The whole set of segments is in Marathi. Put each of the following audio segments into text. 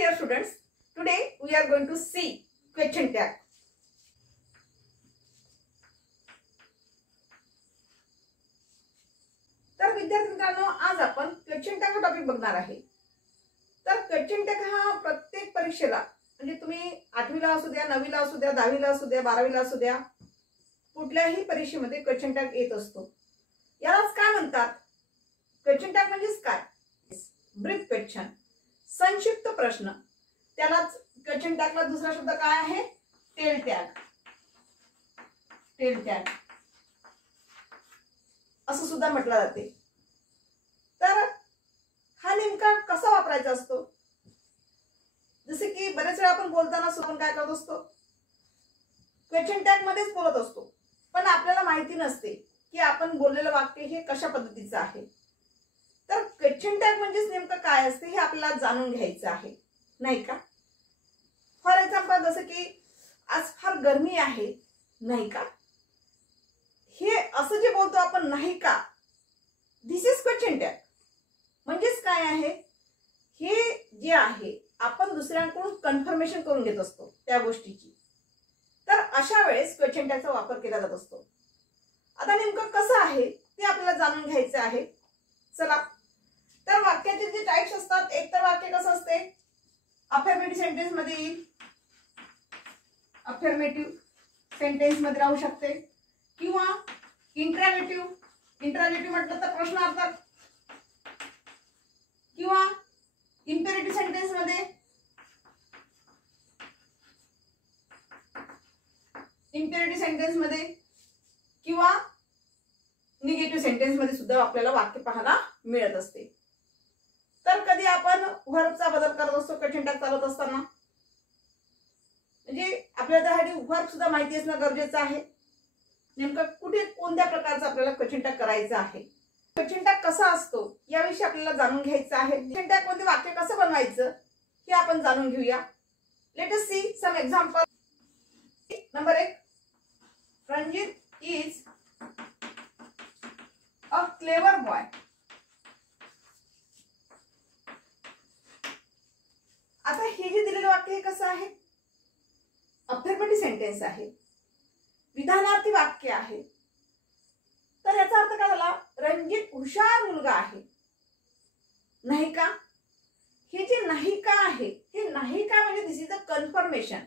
dear students, today we are going to see question tag. तर विद्यार्थ्यांनो आज आपण क्वेश्चन टॅग हा टॉपिक बघणार आहे. तर क्वेश्चन टॅग हा प्रत्येक परीक्षेला म्हणजे तुम्ही 8वीला असू द्या, 9वीला असू द्या, 10वीला असू द्या, 12वीला असू द्या, कुठल्याही परीक्षेमध्ये क्वेश्चन टॅग येत असतो. यालाच काय म्हणतात? क्वेश्चन टॅग म्हणजेच काय? ब्रीफ क्वेश्चन, संक्षिप्त प्रश्न. त्यालाच क्वेश्चन टॅगला दुसरा शब्द काय आहे? Tail tag. टेल टॅग असं सुद्धा म्हटलं जाते. तर हा नेमका कसा वापरायचा असतो? जसे की बरेच वेळा आपण बोलताना सुद्धा काय करत असतो? क्वेश्चन टॅग मध्येच बोलत असतो, पण आपल्याला माहिती नसते की आपण बोललेलं वाक्य हे कशा पद्धतीचं आहे. तर क्वेश्चन टॅग म्हणजेच नेमकं काय असते हे आपल्याला जाणून घ्यायचं आहे, नाही का? फॉर एक्झाम्पल जसं की आज फार गरमी आहे, नाही का? हे असं जे बोलतो आपण, नाही का, दिस इज क्वेश्चन टॅग. म्हणजेच काय आहे? हे जे आहे आपण दुसऱ्यांकडून कन्फर्मेशन करून घेत असतो त्या गोष्टीची. तर अशा वेळेस क्वेश्चन टॅगचा वापर केला जात असतो. आता नेमकं कसं आहे ते आपल्याला जाणून घ्यायचं आहे. चला, तर वाक्याचे जे टाइप्स असतात, एक तर वाक्य कसं असते? अफर्मेटिव्ह सेंटेन्स मध्ये येईल, अफर्मेटिव्ह सेंटेन्स मध्ये राहू शकते, किंवा इंट्रागेटिव्ह. इंट्रागेटिव्ह म्हटलं तर प्रश्नार्थक, किंवा इम्पेरेटिव्ह सेंटेन्स मध्ये, इम्पेरेटिव्ह सेंटेन्स मध्ये, किंवा निगेटिव्ह सेंटेन्स मध्ये सुद्धा आपल्याला वाक्य पाहायला मिळत असते. तर कधी आपण व्हर्बचा बदल करत असतो क्वेश्चन टॅग चालत असताना. म्हणजे आपल्याला त्यासाठी व्हर्ब सुद्धा माहिती असणं गरजेचं आहे. नेमकं कुठे कोणत्या प्रकारचा आपल्याला क्वेश्चन टॅग करायचा आहे, क्वेश्चन टॅग कसा असतो याविषयी आपल्याला जाणून घ्यायचं आहे. क्वेश्चन टॅग मध्ये वाक्य कसं बनवायचं हे आपण जाणून घेऊया. Let us see some example. Number 1, Ranjit is a clever boy. आता हे जे दिलेलं वाक्य हे कसं आहे? अफर्मेटिव्ह सेंटेन्स आहे, विधानार्थी वाक्य आहे. तर याचा अर्थ काय झाला? रणजित हुशार मुलगा आहे, नाही का? हे जे नाही का आहे, हे नाही का म्हणजे दिस इज अ कन्फर्मेशन.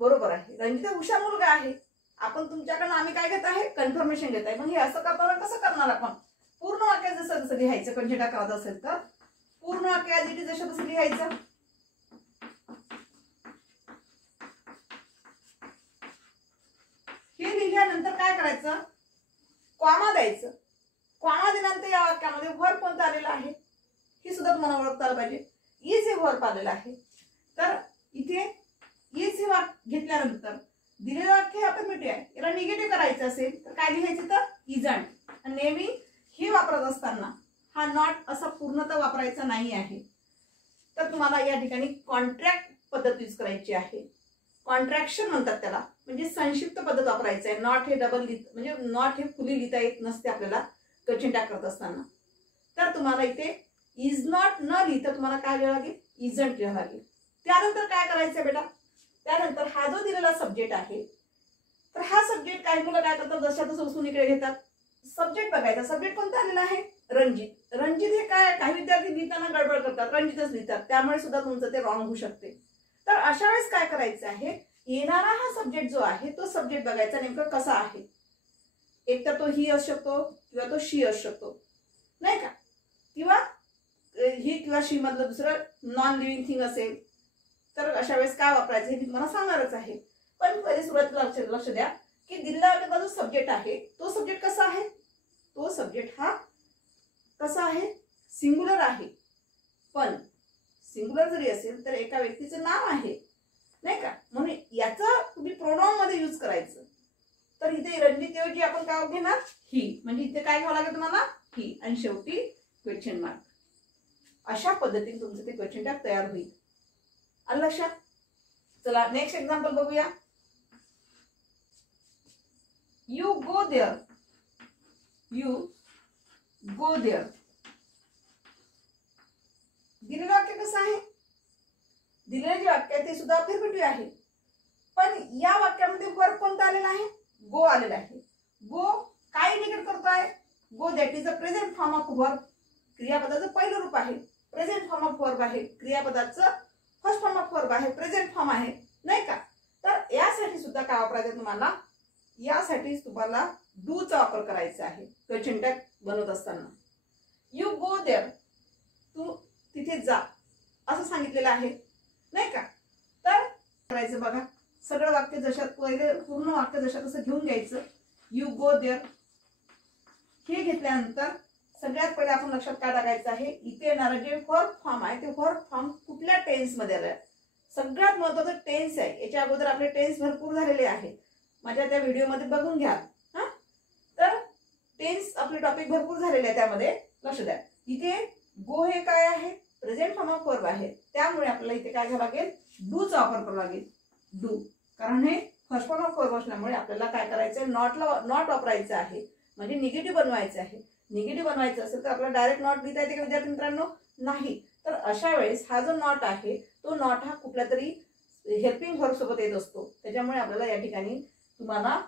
बरोबर आहे, रणजित हुशार मुलगा आहे. आपण तुमच्याकडनं आम्ही काय घेत आहे? कन्फर्मेशन घेत आहे. मग हे असं करताना कसं करणार आपण? पूर्ण वाक्य जसं जसं लिहायचं क्वेश्चन टॅग करायचं असेल तर पूर्ण वाक्य ॲज इट इज जसं तसं लिहायचं. हे लिहिल्यानंतर काय करायचं? कॉमा द्यायचं. कॉमा दिल्यानंतर या वाक्यामध्ये व्हर्ब कोणता आलेला आहे हे सुद्धा तुम्हाला ओळखता आलं पाहिजे. इज हे व्हर्ब आलेलं आहे. तर इथे इज हे वाक्य घेतल्यानंतर दिलेलं वाक्य हे अफर्मेटिव्ह आहे, याला निगेटिव्ह करायचं असेल तर काय लिहायचं? तर इजंट. नेहमी हे वापरत असताना हा नॉट असा पूर्णतः वापरायचा नाही आहे. तर तुम्हाला या ठिकाणी कॉन्ट्रॅक्ट पद्धत यूज करायची आहे. कॉन्ट्रॅक्शन म्हणतात त्याला, म्हणजे संक्षिप्त पद्धत वापरायचं आहे. नॉट हे डबल म्हणजे नॉट हे फुली लिहिता येत नसते आपल्याला क्वेश्चन टॅग करत असताना. तर तुम्हाला इथे इज नॉट न लिहिता तुम्हाला काय लिहावं लागेल? इजंट लिहावं लागेल. त्यानंतर काय करायचं बेटा? त्यानंतर हा जो दिलेला सब्जेक्ट आहे, तर हा सब्जेक्ट काही मुलं काय करतात? जशा तसं उचलून इकडे घेतात. सब्जेक्ट बघायचा. सब्जेक्ट कोणता आलेला आहे? रणजित. रणजित हे काय? काही विद्यार्थी लिहिताना गडबड करतात, रणजितच लिहितात, त्यामुळे सुद्धा तुमचं ते रॉंग होऊ शकते. तर अशा वेळेस काय करायचं आहे? येणारा हा सब्जेक्ट जो आहे तो सब्जेक्ट बघायचा नेमका कसा आहे. एक तर तो ही असू शकतो, किंवा तो शी असू शकतो, नाही का? किंवा ही किंवा शी मधलं दुसरं नॉन लिव्हिंग थिंग असेल तर अशा वेळेस काय वापरायचं हे मी तुम्हाला सांगणारच आहे. पण पहिले सुरुवातीला लक्ष द्या की दिलेला जो सब्जेक्ट आहे तो सब्जेक्ट कसा आहे? तो सब्जेक्ट हा कसा आहे? सिंग्युलर आहे. पण सिंग्युलर जरी असेल तर एका व्यक्तीचं नाव आहे, नाही का? म्हणून याचा तुम्ही प्रोनाउन मध्ये यूज करायचं. तर इथे रणजितऐवजी आपण काय घेणार? ही. म्हणजे इथे काय घ्यावं लागेल तुम्हाला? ही. आणि शेवटी क्वेश्चन मार्क. अशा पद्धतीने तुमचं ते क्वेश्चन टॅग तयार होईल. आलं लक्षात? चला नेक्स्ट एक्झाम्पल बघूया. You go there. You go there. दिलेलं वाक्य कसं आहे? वाक्य आहे ते सुद्धा अफर्मेटिव्ह आहे, पण या वाक्यामध्ये वर्ब कोणता आलेला आहे? गो आलेला आहे. गो काय इंडिकेट करतोय? Go that is a present form of verb. क्रियापदाचं पहिलं रूप आहे, प्रेझेंट फॉर्म ऑफ वर्ब आहे. क्रियापदाचं फर्स्ट फॉर्म ऑफ वर्ब आहे, प्रेझेंट फॉर्म आहे, नाही का? तर यासाठी सुद्धा काय वापरायचं तुम्हाला? यासाठी तुम्हाला डू चा वापर करायचा आहे क्वेश्चन टॅग बनवत असताना. यू गो देअर, तू तिथे जा असं सांगितलेलं आहे, नाही का? तर करायचं बघा, सगळं वाक्य जशात पहिले पूर्ण वाक्य जशा तसं घेऊन घ्यायचं. यू गो देअर हे घेतल्यानंतर सगळ्यात पहिले आपण लक्षात काय टाकायचं आहे? इथे येणारं जे वर्ब फॉर्म आहे ते वर्ब फॉर्म कुठल्या टेन्स मध्ये आलं? सगळ्यात महत्त्वाचं टेन्स आहे. याच्या अगोदर आपले टेन्स भरपूर झालेले आहेत, माझ्या त्या व्हिडिओमध्ये बघून घ्या. तर टेन्स आपले टॉपिक भरपूर झालेले आहे, त्यामध्ये लक्ष द्या. इथे गो हे काय आहे? प्रेझेंट फॉर्म ऑफ वर्ब आहे, त्यामुळे आपल्याला इथे काय घ्यावं लागेल? डू चा वापर करावा लागेल. डू, कारण हे फर्स्ट फॉर्म ऑफ वर्ब असल्यामुळे आपल्याला काय करायचं? नॉट वापरायचं आहे, म्हणजे निगेटिव्ह बनवायचं आहे. निगेटिव्ह बनवायचं असेल तर आपल्याला डायरेक्ट नॉट लिहिता येते का विद्यार्थी मित्रांनो? नाही. तर अशा वेळेस हा जो नॉट आहे तो नॉट हा कुठल्या तरी हेल्पिंग वर्ब सोबत येत असतो, त्याच्यामुळे आपल्याला या ठिकाणी तुम्हाला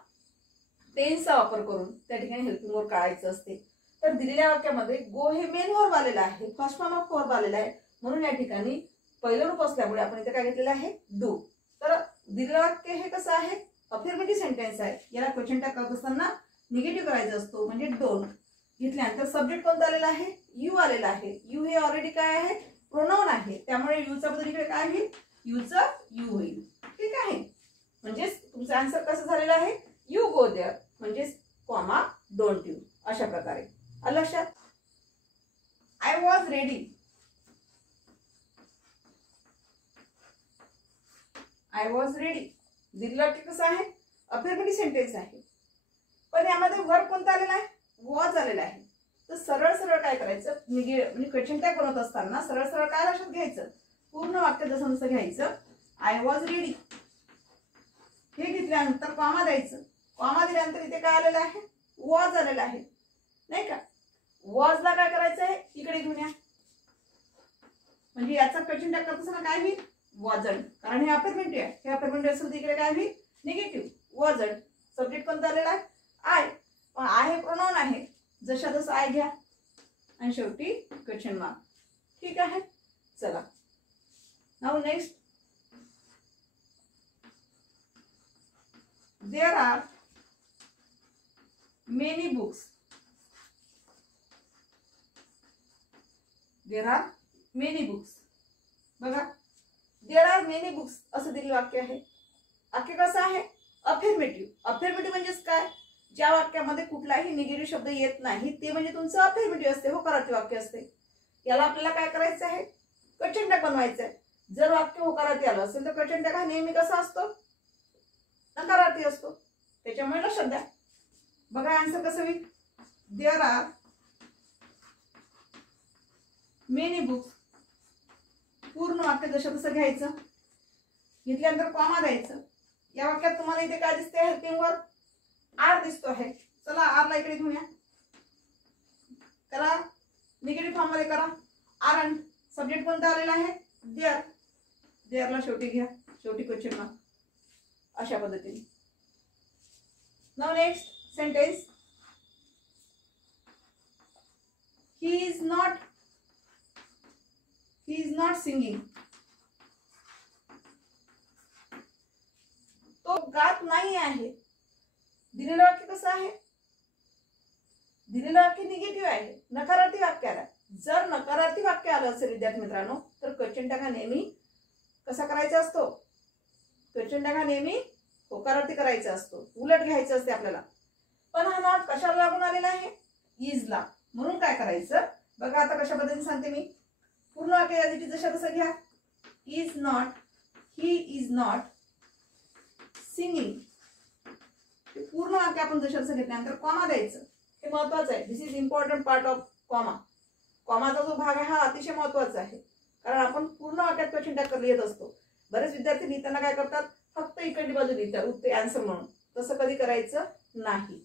टेन्सचा वापर करून त्या ठिकाणी हेल्पिंग वर्ब काढायचं असते. तर दिलेल्या वाक्यामध्ये गो हे मेन वर्ब आलेला आहे, फर्स्ट फॉर्म ऑफ वर्ब आलेला आहे, म्हणून या ठिकाणी पहिलं रूप असल्यामुळे आपण इथे काय घेतलेलं आहे? डू. तर दिलेलं वाक्य हे कसं आहे? अफर्मेटिव्ह सेंटेन्स आहे. याला क्वेश्चन टॅग करत असताना निगेटिव्ह करायचा असतो, म्हणजे डोंट. घेतल्यानंतर सब्जेक्ट कोणता आलेला आहे? यू आलेला आहे. यू हे ऑलरेडी काय आहे? प्रोनाउन आहे, त्यामुळे यूचा बदल इकडे काय होईल? यूचं यू होईल. ठीक आहे, म्हणजेच तुमचा आन्सर कसं झालेला आहे? यू गो देअर म्हणजेच कॉमा डोंट यू, अशा प्रकारे. आलं लक्षात? I was ready. I was ready दिलेलं वाक्य कसं आहे? अफर्मेटिव्ह सेंटेन्स आहे, पण यामध्ये वर्ब कोणता आलेला आहे? वॉज आलेला आहे. तर सरळ सरळ काय करायचं? म्हणजे क्वेश्चन टॅग बनवत असताना सरळ सरळ काय लक्षात घ्यायचं? पूर्ण वाक्य जसं जसं घ्यायचं. आय वॉज रेडी हे घेतल्यानंतर कॉमा द्यायचं. कॉमा दिल्यानंतर इथे काय आलेलं आहे? वॉज आलेला आहे, नाही का? वॉजला काय करायचं आहे? इकडे घेऊन या, म्हणजे याचा क्वेश्चन टॅग करत असताना काय होईल? वॉजंट, कारण हे अफर्मेटिव्ह आहे. हे अफर्मेटिव्ह असेल तर इकडे काय होईल? निगेटिव्ह. वॉजंट. सब्जेक्ट कोणता आलेला आहे? आय. पण आय हे प्रोनाउन आहे, जशा तसं आय घ्या आणि शेवटी क्वेश्चन मार्क. ठीक आहे, चला now next. There are many books. There are many books. बघा, देअर आर मेनी बुक्स असं दिलेलं वाक्य आहे. वाक्य कसं आहे? अफर्मेटिव्ह. अफर्मेटिव्ह म्हणजेच काय? ज्या वाक्यामध्ये कुठलाही निगेटिव्ह शब्द येत नाही ते म्हणजे तुमचं अफर्मेटिव्ह असते, होकारार्थी वाक्य असते. याला आपल्याला काय करायचं आहे? क्वेश्चन टॅग बनवायचं आहे. जर वाक्य होकारार्थी आलं असेल तर क्वेश्चन टॅग हा नेहमी कसा असतो? नकारार्थी असतो, त्याच्यामुळे लक्षात द्या. बघा आन्सर कसं होईल? There are many books. पूर्ण वाक्य जसं तसं घ्यायचं. घेतल्यानंतर कॉमा द्यायचं. या वाक्यात तुम्हाला इथे काय दिसते? हेल्पिंग वर्ब आर दिसतो आहे. चला आरला इकडे घेऊया. करा निगेटिव्ह फॉर्म मध्ये करा. आर आणि सब्जेक्ट कोणता आलेला आहे? देअर. देअरला शेवटी घ्या, शेवटी क्वेश्चन मार्क, अशा पद्धतीने. Now next sentence. He is not singing. तो गात नाही आहे. दिलेलं वाक्य कसं आहे? दिलेलं वाक्य निगेटिव्ह आहे, नकारार्थी वाक्य आलं. जर नकारार्थी वाक्य आलं असेल विद्यार्थी मित्रांनो तर क्वेश्चन टॅग हा नेहमी कसा करायचा असतो? क्वेश्चन टॅग हा नेहमी होकारार्थी करायचा असतो, उलट घ्यायचं असते आपल्याला. पण हा नॉट कशाला लागून आलेला आहे? इजला. म्हणून काय करायचं बघा, आता कशा पद्धतीने सांगते मी. पूर्ण वाक्य जशा तसं घ्या. Is not, he is not singing. पूर्ण वाक्य आपण जसं तसं घेतल्यानंतर कॉमा द्यायचं. हे महत्वाचं आहे. This is important part of comma. कॉमाचा जो भाग आहे हा अतिशय महत्वाचा आहे, कारण आपण पूर्ण वाक्यात क्वेश्चन टॅग लिहित असतो. बरेच विद्यार्थी लिहिताना काय करतात? फक्त इकडली बाजू लिहितात उत्तर आन्सर म्हणून. तसं कधी करायचं नाही.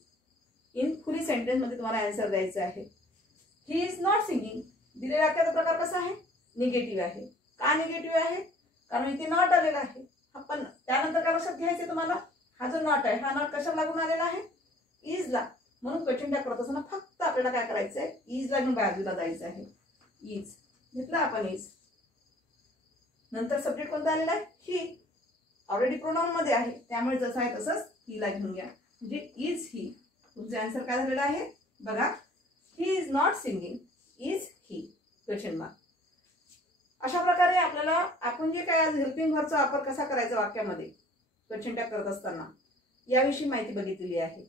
इन फुली सेंटेन्स मध्ये तुम्हाला आन्सर द्यायचं आहे. ही इज नॉट सिंगिंग दिलेल्या वाक्याचा प्रकार कसा आहे? निगेटिव्ह आहे. का निगेटिव्ह आहे? कारण इथे नॉट आलेला आहे. पण त्यानंतर काय लक्षात घ्यायचे तुम्हाला, हा जो नॉट आहे हा नॉट कशाला लागून आलेला आहे, इजला. म्हणून क्वेश्चन टॅग करत असताना फक्त आपल्याला काय करायचं आहे, इजला घेऊन बाजूला जायचं आहे. इज घेतला आपण इज. नंतर सब्जेक्ट कोणता आलेला आहे, ही. ऑलरेडी प्रोनाउन मध्ये आहे त्यामुळे जसं आहे तसंच हिला घेऊन घ्या. म्हणजे इज ही. तुमचा आन्सर काय झालेला आहे बघा, he is not singing, is he question mark. अशा प्रकारे आपल्याला आपण जे काय आज हेल्पिंग व्हर्बचा वापर कसा करायचा वाक्यामध्ये क्वेश्चन टॅग करत असताना याविषयी माहिती बघितलेली आहे.